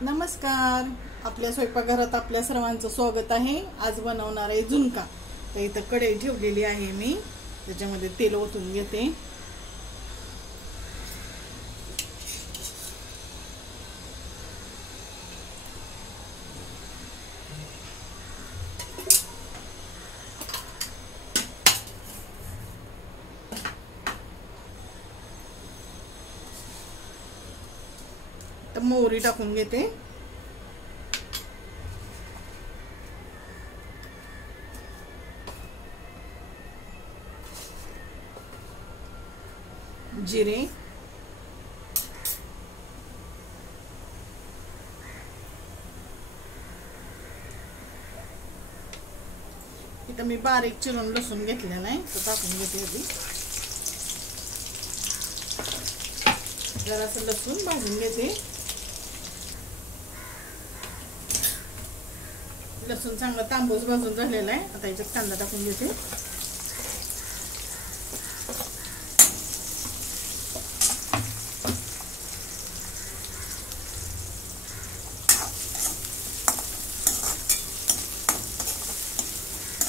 नमस्कार. आपल्या स्वयंपाकघरात आपल्या सर्वांचं स्वागत आहे. आज बनवणार आहे झुणका. तर इथं कढई ठेवलेली आहे मी, त्याच्यामध्ये तेल ओतून घेते. तर मोहरी टाकून घेते. जिरे, इथं मी बारीक चिरून लसूण घेतलेला आहे, तो टाकून घेते. आधी जरासं लसूण भाजून घेते. लसूण चांगला तांबूस भाजून झालेला आहे. आता याच्यात कांदा टाकून घेते.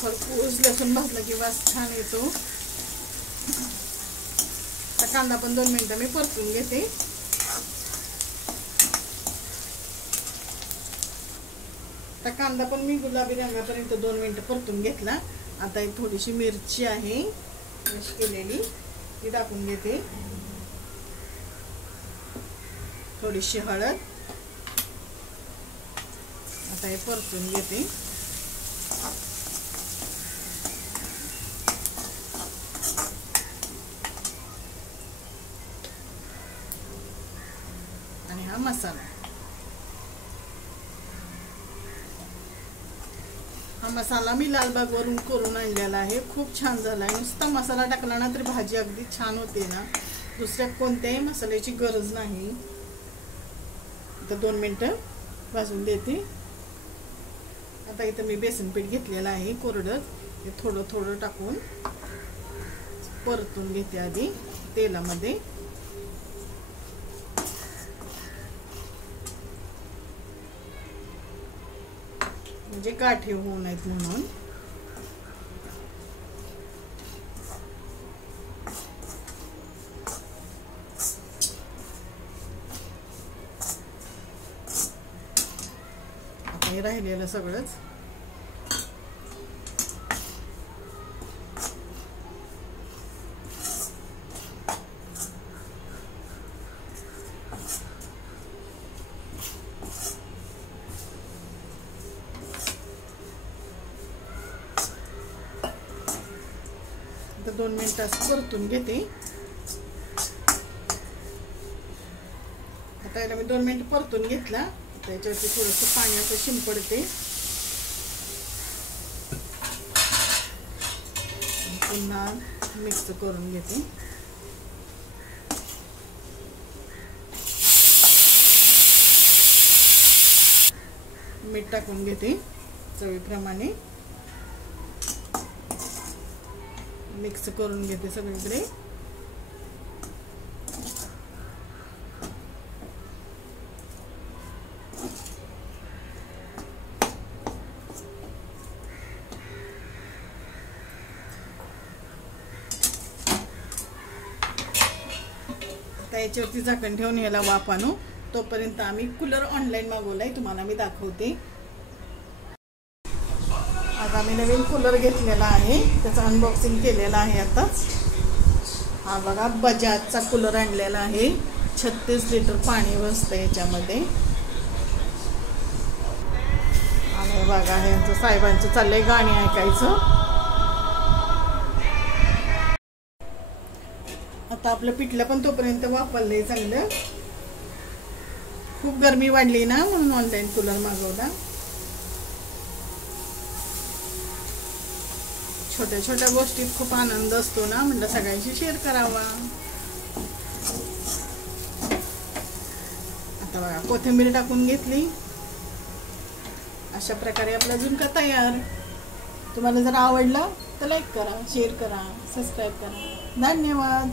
खरपूस लसूण भाजला की वास छान येतो. आता कांदा पण 2 मिनिटं मी परतून घेते. आता कांदा पण मी गुलाबी रंगापर्यंत 2 मिनिटं परतून घेतला. आता एक थोडीशी मिरची आहे क्रश केलेली, ती टाकून घेते. थोडीशी हळद. आता हे परतून घेते. आणि हा मसाला. हा मसाला मी लालबाग वरून करून आणलेला आहे. खूप छान झाला आहे. नुसता मसाला टाकला ना तरी भाजी अगदी छान होते ना. दुसऱ्या कोणत्याही मसाल्याची गरज नाही. इथं 2 मिनिटं भाजून देते. आता इथं मी बेसन पीठ घेतलेलं आहे कोरडं, हे थोडं थोडं टाकून परतून घेते आधी तेलामध्ये. म्हणजे गाठी होऊ नयेत म्हणून. आता हे राहिलेलं सगळंच आता 2 मिनिटं परतून घेते. आता याला मी 2 मिनिट परतून घेतला. त्याच्यावरती थोडंसं पाण्याचं शिंपडते. पुन्हा मिक्स करून घेते. मीठ टाकून घेते चवीप्रमाणे. मिक्स करून घेते सगळीकडे. आता याच्यावरती झाकण ठेवून याला वाफ आणू. तोपर्यंत आम्ही कूलर ऑनलाईन मागवलाय, तुम्हाला मी दाखवते. आज आम्ही नवीन कूलर घेतलेला आहे, त्याचं अनबॉक्सिंग केलेलं आहे आताच. हा बघा, बजाजचा कूलर आणलेला आहे. 36 लिटर पाणी बसतं याच्यामध्ये. आणि बघा हे साहेबांचं चाललंय गाणी ऐकायचं. आता आपलं पिठलं पण तोपर्यंत वापरलंय चांगलं. खूप गरमी वाढली ना, म्हणून ऑनलाईन कूलर मागवला. छोट्या छोट्या गोष्टीत खूप आनंद असतो ना, म्हटलं सगळ्यांशी शेअर करावा. आता बघा कोथिंबीर टाकून घेतली. अशा प्रकारे आपला झुणका तयार. तुम्हाला जर आवडलं तर लाईक करा, शेअर करा, सबस्क्राईब करा. धन्यवाद.